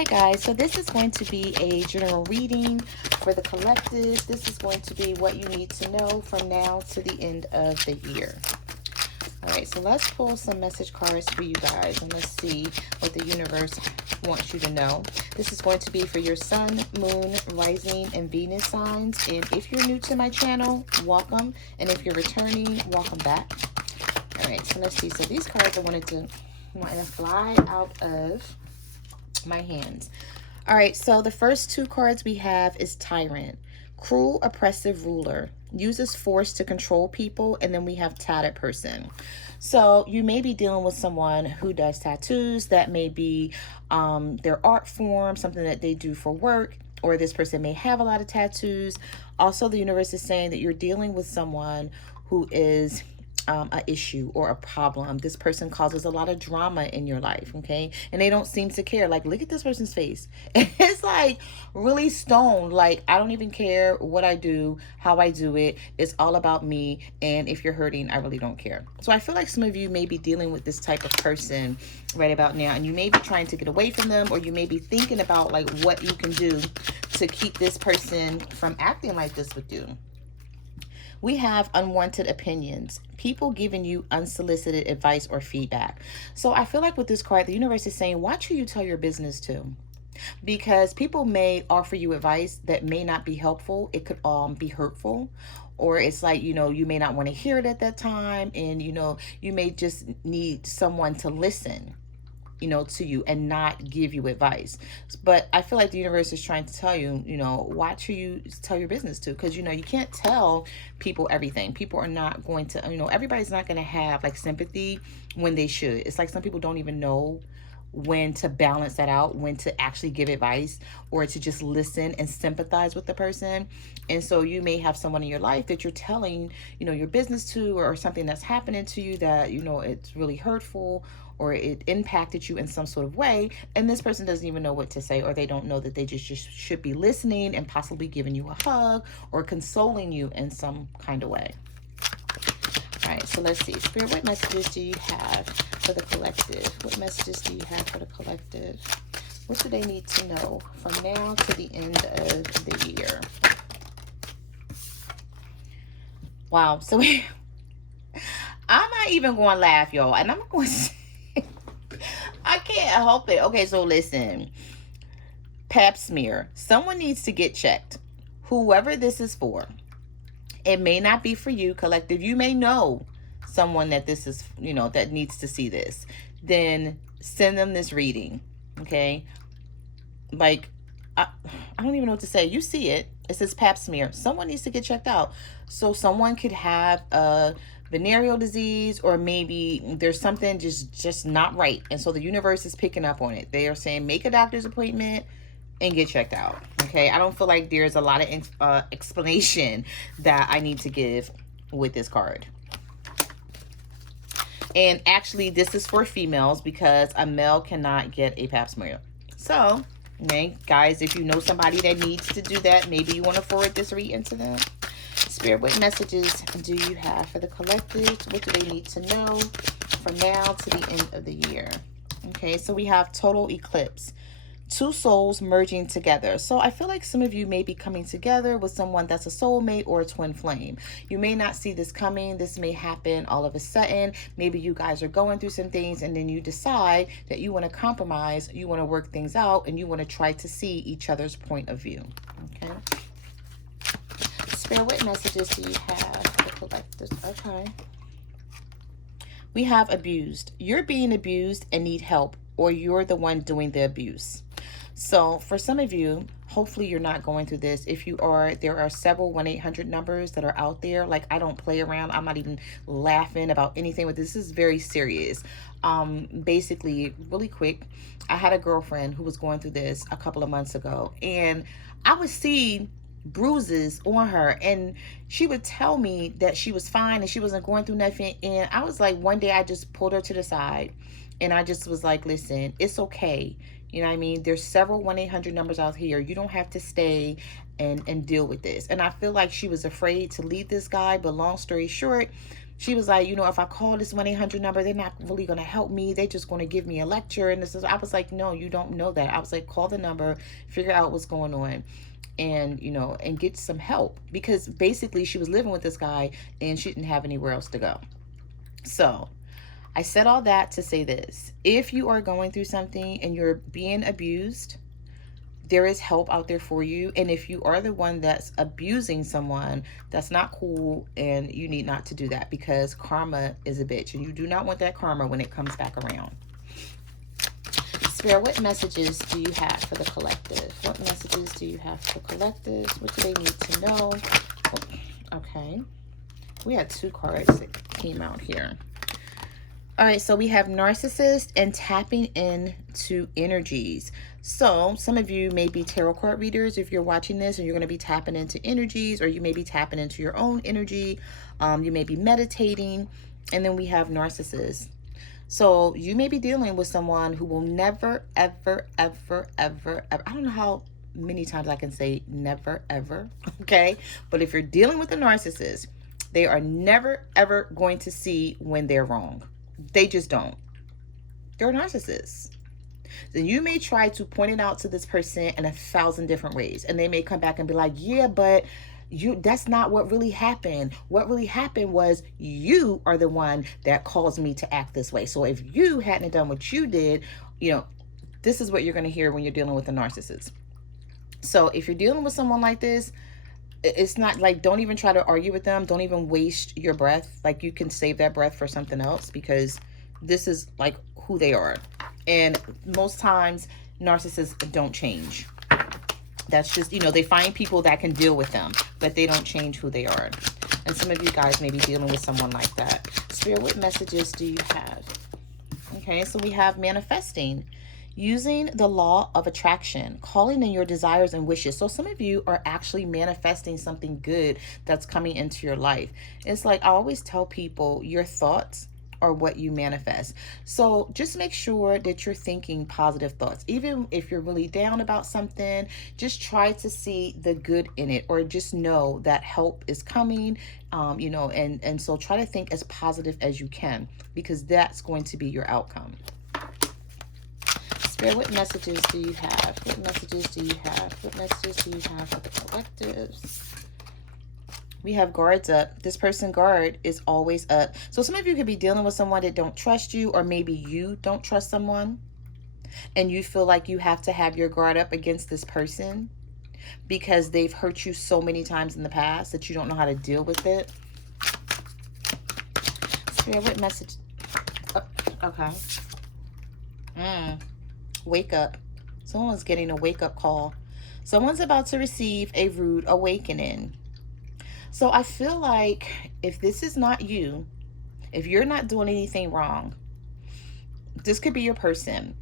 Alright guys, so this is going to be a general reading for the collective. This is going to be what you need to know from now to the end of the year. Alright, so let's pull some message cards for you guys and let's see what the universe wants you to know. This is going to be for your sun, moon, rising, and Venus signs. And if you're new to my channel, welcome. And if you're returning, welcome back. Alright, so let's see. So these cards I want to fly out of my hands. All right, so the first two cards we have is Tyrant, cruel, oppressive ruler, uses force to control people, and then we have Tattered person. So you may be dealing with someone who does tattoos. That may be their art form, something that they do for work, or this person may have a lot of tattoos. Also, the universe is saying that you're dealing with someone who is a issue or a problem. This person causes a lot of drama in your life, okay? And they don't seem to care. Like, look at this person's face. It's like really stoned. Like, I don't even care what I do, how I do it. It's all about me. And if you're hurting, I really don't care. So I feel like some of you may be dealing with this type of person right about now. And you may be trying to get away from them, or you may be thinking about like what you can do to keep this person from acting like this with you. We have unwanted opinions, people giving you unsolicited advice or feedback. So I feel like with this card, the universe is saying, watch who you tell your business to. Because people may offer you advice that may not be helpful. It could be hurtful. Or it's like, you know, you may not want to hear it at that time. And, you know, you may just need someone to listen, you know, to you and not give you advice. But I feel like the universe is trying to tell you, you know, watch who you tell your business to, because, you know, you can't tell people everything. People are not going to, you know, everybody's not going to have like sympathy when they should. It's like some people don't even know when to balance that out, when to actually give advice or to just listen and sympathize with the person. And so you may have someone in your life that you're telling, you know, your business to, or something that's happening to you that, you know, it's really hurtful or it impacted you in some sort of way, and this person doesn't even know what to say, or they don't know that they just should be listening and possibly giving you a hug or consoling you in some kind of way. All right, so let's see. Spirit, what messages do you have for the collective? What messages do you have for the collective? What do they need to know from now to the end of the year? Wow, so I'm not even going to laugh, y'all, and I'm going to I can't help it. Okay, so listen. Pap smear. Someone needs to get checked. Whoever this is for. It may not be for you, collective. You may know someone that this is, you know, that needs to see this. Then send them this reading. Okay? Like, I don't even know what to say. You see it. It says pap smear. Someone needs to get checked out. So someone could have a venereal disease, or maybe there's something just not right. And so the universe is picking up on it. They are saying make a doctor's appointment and get checked out. Okay, I don't feel like there's a lot of explanation that I need to give with this card. And actually, this is for females because a male cannot get a pap smear. So, okay, guys, if you know somebody that needs to do that, maybe you want to forward this reading to them. Spirit, what messages do you have for the collective? What do they need to know from now to the end of the year? Okay, so we have total eclipse. Two souls merging together. So I feel like some of you may be coming together with someone that's a soulmate or a twin flame. You may not see this coming. This may happen all of a sudden. Maybe you guys are going through some things and then you decide that you want to compromise, you want to work things out, and you want to try to see each other's point of view. Okay. Spirit, what messages do you have for the collective? Okay. We have abused. You're being abused and need help, or you're the one doing the abuse. So for some of you, hopefully you're not going through this. If you are, there are several 1-800 numbers that are out there. Like, I don't play around. I'm not even laughing about anything with this. This is very serious. Basically, really quick, I had a girlfriend who was going through this a couple of months ago, and I would see bruises on her, and she would tell me that she was fine and she wasn't going through nothing. And I was like, one day I just pulled her to the side and I just was like, listen, it's okay. You know what I mean? There's several 1-800 numbers out here. You don't have to stay and deal with this. And I feel like she was afraid to leave this guy, but long story short, She was like, you know, if I call this 1-800 number, they're not really going to help me. They're just going to give me a lecture. And this is, I was like, no, you don't know that. I was like, call the number, figure out what's going on, and, you know, and get some help. Because basically she was living with this guy and she didn't have anywhere else to go. So I said all that to say this. If you are going through something and you're being abused, there is help out there for you. And if you are the one that's abusing someone, that's not cool, and you need not to do that, because karma is a bitch and you do not want that karma when it comes back around. Spirit, what messages do you have for the collective? What messages do you have for the collective? What do they need to know? Oh, okay. We had 2 cards that came out here. All right, so we have narcissist and tapping into energies. So some of you may be tarot card readers if you're watching this, and you're going to be tapping into energies, or you may be tapping into your own energy. You may be meditating. And then we have narcissists. So you may be dealing with someone who will never, ever, ever, ever, ever. I don't know how many times I can say never, ever. Okay. But if you're dealing with a narcissist, they are never, ever going to see when they're wrong. They just don't. They're narcissists. Then you may try to point it out to this person in 1,000 different ways. And they may come back and be like, yeah, but that's not what really happened. What really happened was you are the one that caused me to act this way. So if you hadn't done what you did, you know, this is what you're going to hear when you're dealing with a narcissist. So if you're dealing with someone like this, it's not like, don't even try to argue with them. Don't even waste your breath. Like, you can save that breath for something else, because this is like who they are. And most times narcissists don't change. That's just, you know, they find people that can deal with them, but they don't change who they are. And some of you guys may be dealing with someone like that. Spirit, what messages do you have? Okay, so we have manifesting. Using the law of attraction, calling in your desires and wishes. So some of you are actually manifesting something good that's coming into your life. It's like I always tell people, your thoughts are what you manifest. So just make sure that you're thinking positive thoughts. Even if you're really down about something, just try to see the good in it, or just know that help is coming, you know, and so try to think as positive as you can, because that's going to be your outcome. Spirit, what messages do you have? What messages do you have? What messages do you have for the collectives? We have guards up. This person guard is always up. So some of you could be dealing with someone that don't trust you, or maybe you don't trust someone and you feel like you have to have your guard up against this person because they've hurt you so many times in the past that you don't know how to deal with it. Spirit, what message? Oh, okay. Wake up. Someone's getting a wake-up call. Someone's about to receive a rude awakening. So I feel like if this is not you, if you're not doing anything wrong, this could be your person.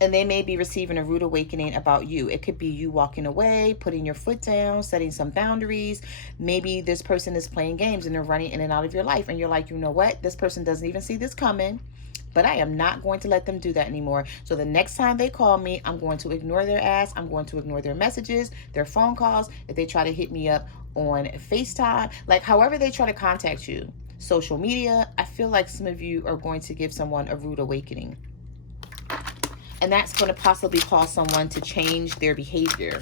And they may be receiving a rude awakening about you. It could be you walking away, putting your foot down, setting some boundaries. Maybe this person is playing games and they're running in and out of your life. And you're like, you know what? This person doesn't even see this coming. But I am not going to let them do that anymore. So the next time they call me, I'm going to ignore their ass. I'm going to ignore their messages, their phone calls. If they try to hit me up on FaceTime, like however they try to contact you, social media, I feel like some of you are going to give someone a rude awakening. And that's going to possibly cause someone to change their behavior.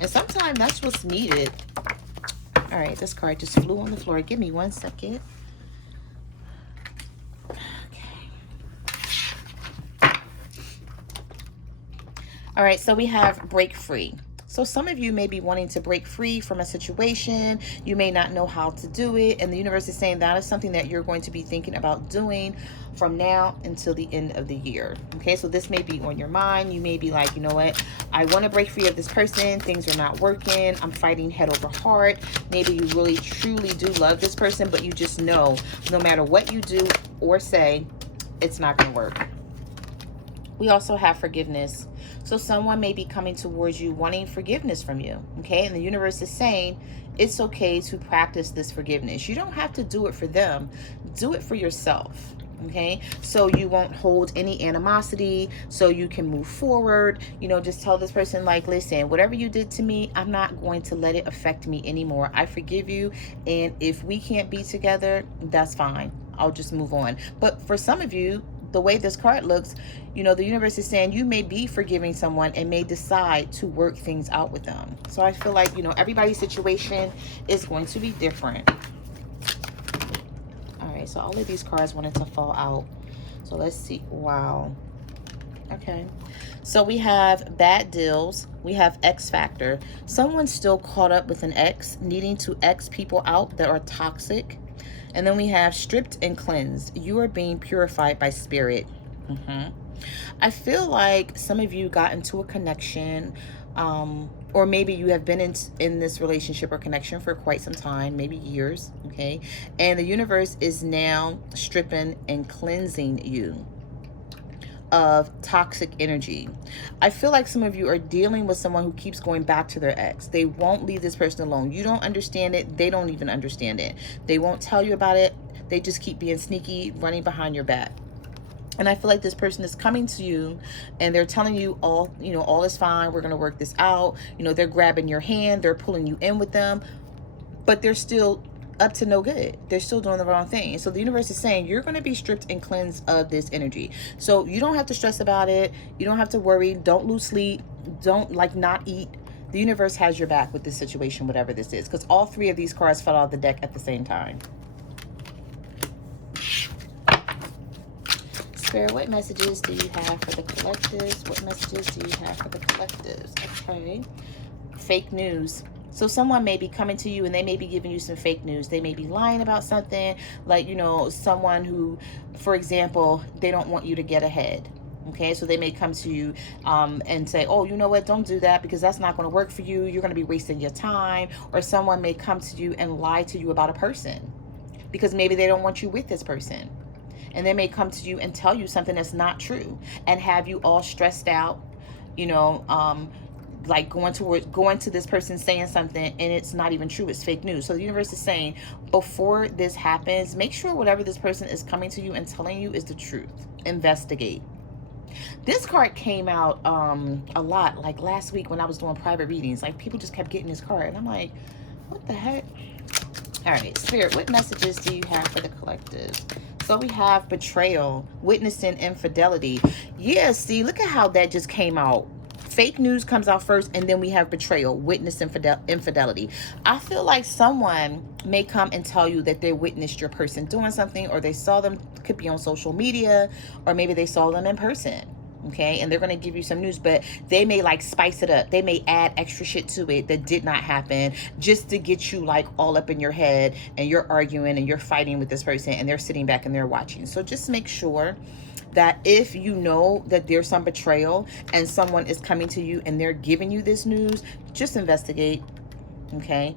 And sometimes that's what's needed. All right, this card just flew on the floor. Give me 1 second. All right, so we have break free. So some of you may be wanting to break free from a situation. You may not know how to do it. And the universe is saying that is something that you're going to be thinking about doing from now until the end of the year. Okay, so this may be on your mind. You may be like, you know what? I want to break free of this person. Things are not working. I'm fighting head over heart. Maybe you really, truly do love this person, but you just know no matter what you do or say, it's not going to work. We also have forgiveness. So someone may be coming towards you wanting forgiveness from you, okay? And the universe is saying it's okay to practice this forgiveness. You don't have to do it for them. Do it for yourself, Okay, so you won't hold any animosity, so you can move forward. You know, just tell this person, like, listen, whatever you did to me, I'm not going to let it affect me anymore. I forgive you, and if we can't be together, that's fine. I'll just move on. But for some of you, the way this card looks, you know, the universe is saying you may be forgiving someone and may decide to work things out with them. So I feel like, you know, everybody's situation is going to be different. All right, so all of these cards wanted to fall out. So let's see. Wow. Okay. So we have bad deals. We have X factor. Someone's still caught up with an ex, needing to X people out that are toxic. And then we have stripped and cleansed. You are being purified by spirit. I feel like some of you got into a connection, or maybe you have been in this relationship or connection for quite some time, maybe years, okay? And the universe is now stripping and cleansing you of toxic energy. I feel like some of you are dealing with someone who keeps going back to their ex. They won't leave this person alone. You don't understand it. They don't even understand it. They won't tell you about it. They just keep being sneaky, running behind your back. And I feel like this person is coming to you and they're telling you all, you know, all is fine. We're going to work this out. You know, they're grabbing your hand. They're pulling you in with them, but they're still up to no good. They're still doing the wrong thing. So the universe is saying you're going to be stripped and cleansed of this energy. So you don't have to stress about it. You don't have to worry. Don't lose sleep. Don't not eat. The universe has your back with this situation, whatever this is, because all three of these cards fell out of the deck at the same time. Spirit, what messages do you have for the collectives? What messages do you have for the collectives? Okay. Fake news. So someone may be coming to you and they may be giving you some fake news. They may be lying about something, like, you know, someone who, for example, they don't want you to get ahead. Okay, so they may come to you and say, oh, you know what, don't do that because that's not going to work for you. You're going to be wasting your time. Or someone may come to you and lie to you about a person because maybe they don't want you with this person. And they may come to you and tell you something that's not true and have you all stressed out, you know, like going to this person saying something and it's not even true. It's fake news. So the universe is saying before this happens, make sure whatever this person is coming to you and telling you is the truth. Investigate. This card came out a lot, like last week when I was doing private readings. Like people just kept getting this card and I'm like, what the heck? All right, Spirit, what messages do you have for the collectives? So we have betrayal, witnessing infidelity. Yeah, see, look at how that just came out. Fake news comes out first, and then we have betrayal, witness infidelity. I feel like someone may come and tell you that they witnessed your person doing something, or they saw them, could be on social media, or maybe they saw them in person. Okay, and they're going to give you some news, but they may like spice it up. They may add extra shit to it that did not happen just to get you like all up in your head and you're arguing and you're fighting with this person and they're sitting back and they're watching. So just make sure that if you know that there's some betrayal and someone is coming to you and they're giving you this news, just investigate. Okay.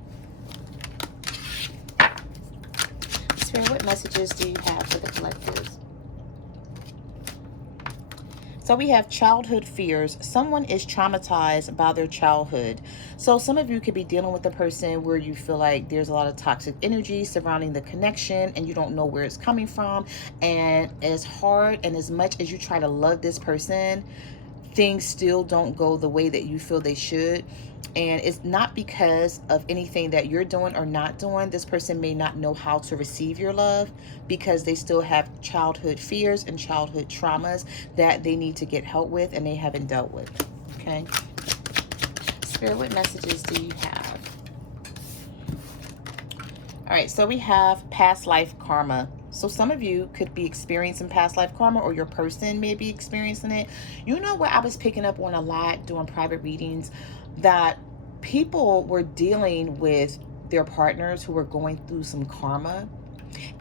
Spirit, what messages do you have for the collectives? So we have childhood fears. Someone is traumatized by their childhood. So some of you could be dealing with a person where you feel like there's a lot of toxic energy surrounding the connection and you don't know where it's coming from. And as hard and as much as you try to love this person, things still don't go the way that you feel they should. And it's not because of anything that you're doing or not doing. This person may not know how to receive your love because they still have childhood fears and childhood traumas that they need to get help with and they haven't dealt with. Okay. Spirit, what messages do you have? All right, so we have past life karma. So some of you could be experiencing past life karma, or your person may be experiencing it. You know what I was picking up on a lot doing private readings? That people were dealing with their partners who were going through some karma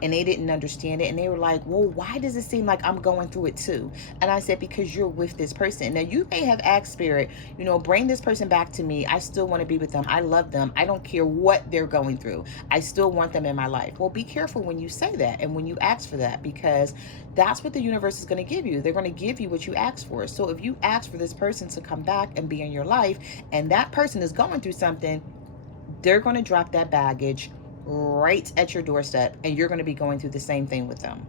and they didn't understand it. And they were like, well, why does it seem like I'm going through it too? And I said, because you're with this person. Now you may have asked Spirit, you know, bring this person back to me. I still want to be with them. I love them. I don't care what they're going through. I still want them in my life. Well, be careful when you say that and when you ask for that, because that's what the universe is going to give you. They're going to give you what you ask for. So if you ask for this person to come back and be in your life and that person is going through something, they're going to drop that baggage right at your doorstep and you're going to be going through the same thing with them.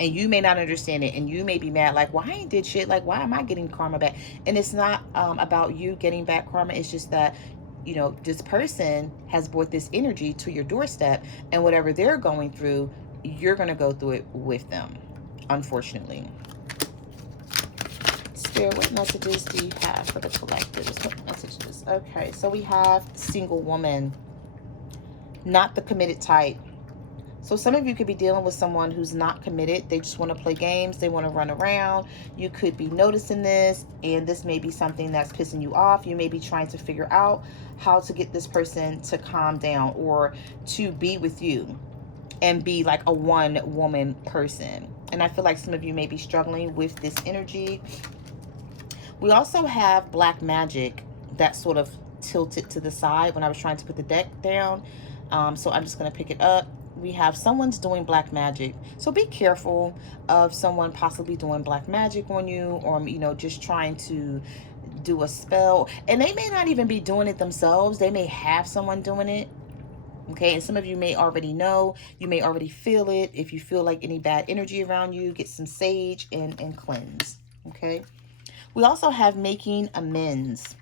And you may not understand it, and you may be mad, like, why I ain't did shit, like, why am I getting karma back? And it's not about you getting back karma. It's just that, you know, this person has brought this energy to your doorstep, and whatever they're going through, you're going to go through it with them, unfortunately. Spirit, what messages do you have for the collectives? What messages? Okay, so we have single woman, not the committed type. So some of you could be dealing with someone who's not committed. They just want to play games. They want to run around. You could be noticing this, and this may be something that's pissing you off. You may be trying to figure out how to get this person to calm down or to be with you and be like a one-woman person. And I feel like some of you may be struggling with this energy. We also have black magic that sort of tilted to the side when I was trying to put the deck down. So I'm just going to pick it up. We have someone's doing black magic. So be careful of someone possibly doing black magic on you, or, you know, just trying to do a spell. And they may not even be doing it themselves. They may have someone doing it. Okay, and some of you may already know. You may already feel it. If you feel like any bad energy around you, get some sage and cleanse. Okay. We also have making amends,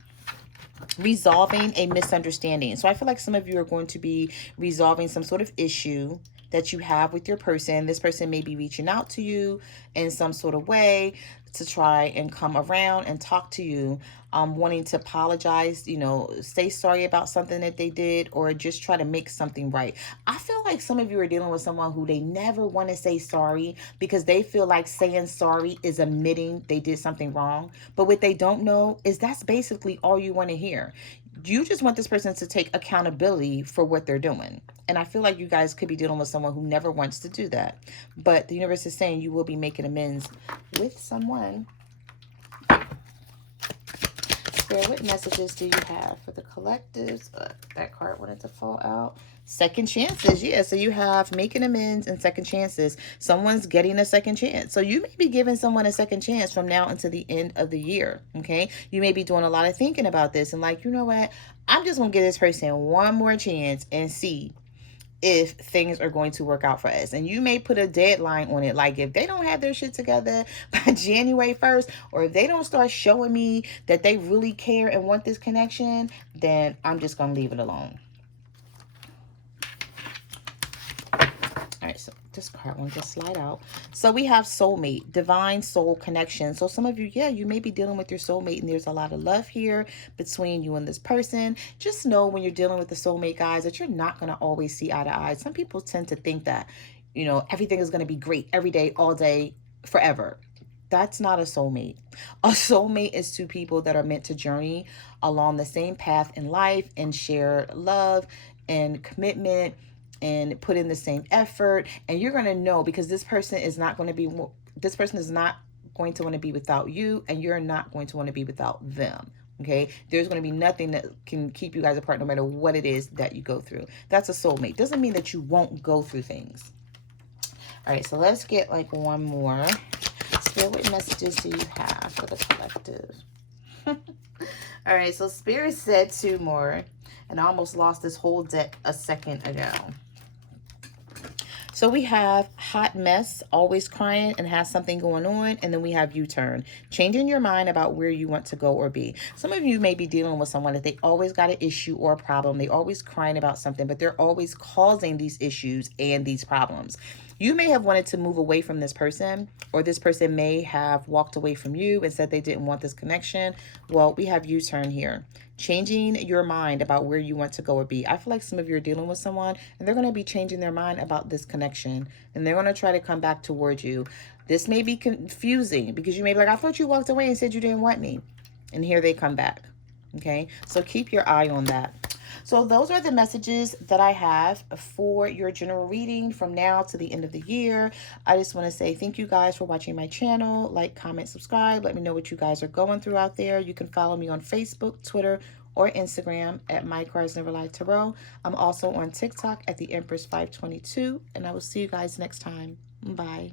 resolving a misunderstanding. So I feel like some of you are going to be resolving some sort of issue that you have with your person. This person may be reaching out to you in some sort of way to try and come around and talk to you, wanting to apologize, you know, say sorry about something that they did, or just try to make something right. I feel like some of you are dealing with someone who they never want to say sorry because they feel like saying sorry is admitting they did something wrong. But what they don't know is that's basically all you want to hear. You just want this person to take accountability for what they're doing. And I feel like you guys could be dealing with someone who never wants to do that. But the universe is saying you will be making amends with someone. Spirit, what messages do you have for the collectives? That card wanted to fall out. Second chances. Yeah, so you have making amends and second chances. Someone's getting a second chance. So you may be giving someone a second chance from now until the end of the year, okay? You may be doing a lot of thinking about this and like, you know what? I'm just going to give this person one more chance and see if things are going to work out for us. And you may put a deadline on it, like if they don't have their shit together by January 1st, or if they don't start showing me that they really care and want this connection, then I'm just going to leave it alone. All right, so this card won't just slide out. So we have soulmate, divine soul connection. So some of you, yeah, you may be dealing with your soulmate, and there's a lot of love here between you and this person. Just know when you're dealing with the soulmate, guys, that you're not going to always see eye to eye. Some people tend to think that, you know, everything is going to be great every day, all day, forever. That's not a soulmate. A soulmate is two people that are meant to journey along the same path in life and share love and commitment and put in the same effort. And you're going to know, because this person is not going to be, this person is not going to want to be without you, and you're not going to want to be without them. Okay, there's going to be nothing that can keep you guys apart no matter what it is that you go through. That's a soulmate. Doesn't mean that you won't go through things. All right, so let's get like one more. Spirit, what messages do you have for the collective? All right, so Spirit said 2 more, and I almost lost this whole deck a second ago. So we have hot mess, always crying and has something going on. And then we have U-turn, changing your mind about where you want to go or be. Some of you may be dealing with someone that they always got an issue or a problem. They always crying about something, but they're always causing these issues and these problems. You may have wanted to move away from this person, or this person may have walked away from you and said they didn't want this connection. Well, we have U-turn here. Changing your mind about where you want to go or be. I feel like some of you are dealing with someone and they're going to be changing their mind about this connection, and they're going to try to come back towards you. This may be confusing because you may be like, I thought you walked away and said you didn't want me. And here they come back. Okay, so keep your eye on that. So those are the messages that I have for your general reading from now to the end of the year. I just want to say thank you guys for watching my channel. Like, comment, subscribe. Let me know what you guys are going through out there. You can follow me on Facebook, Twitter, or Instagram at My Cards Never Lie Tarot. I'm also on TikTok at the Empress 522, and I will see you guys next time. Bye.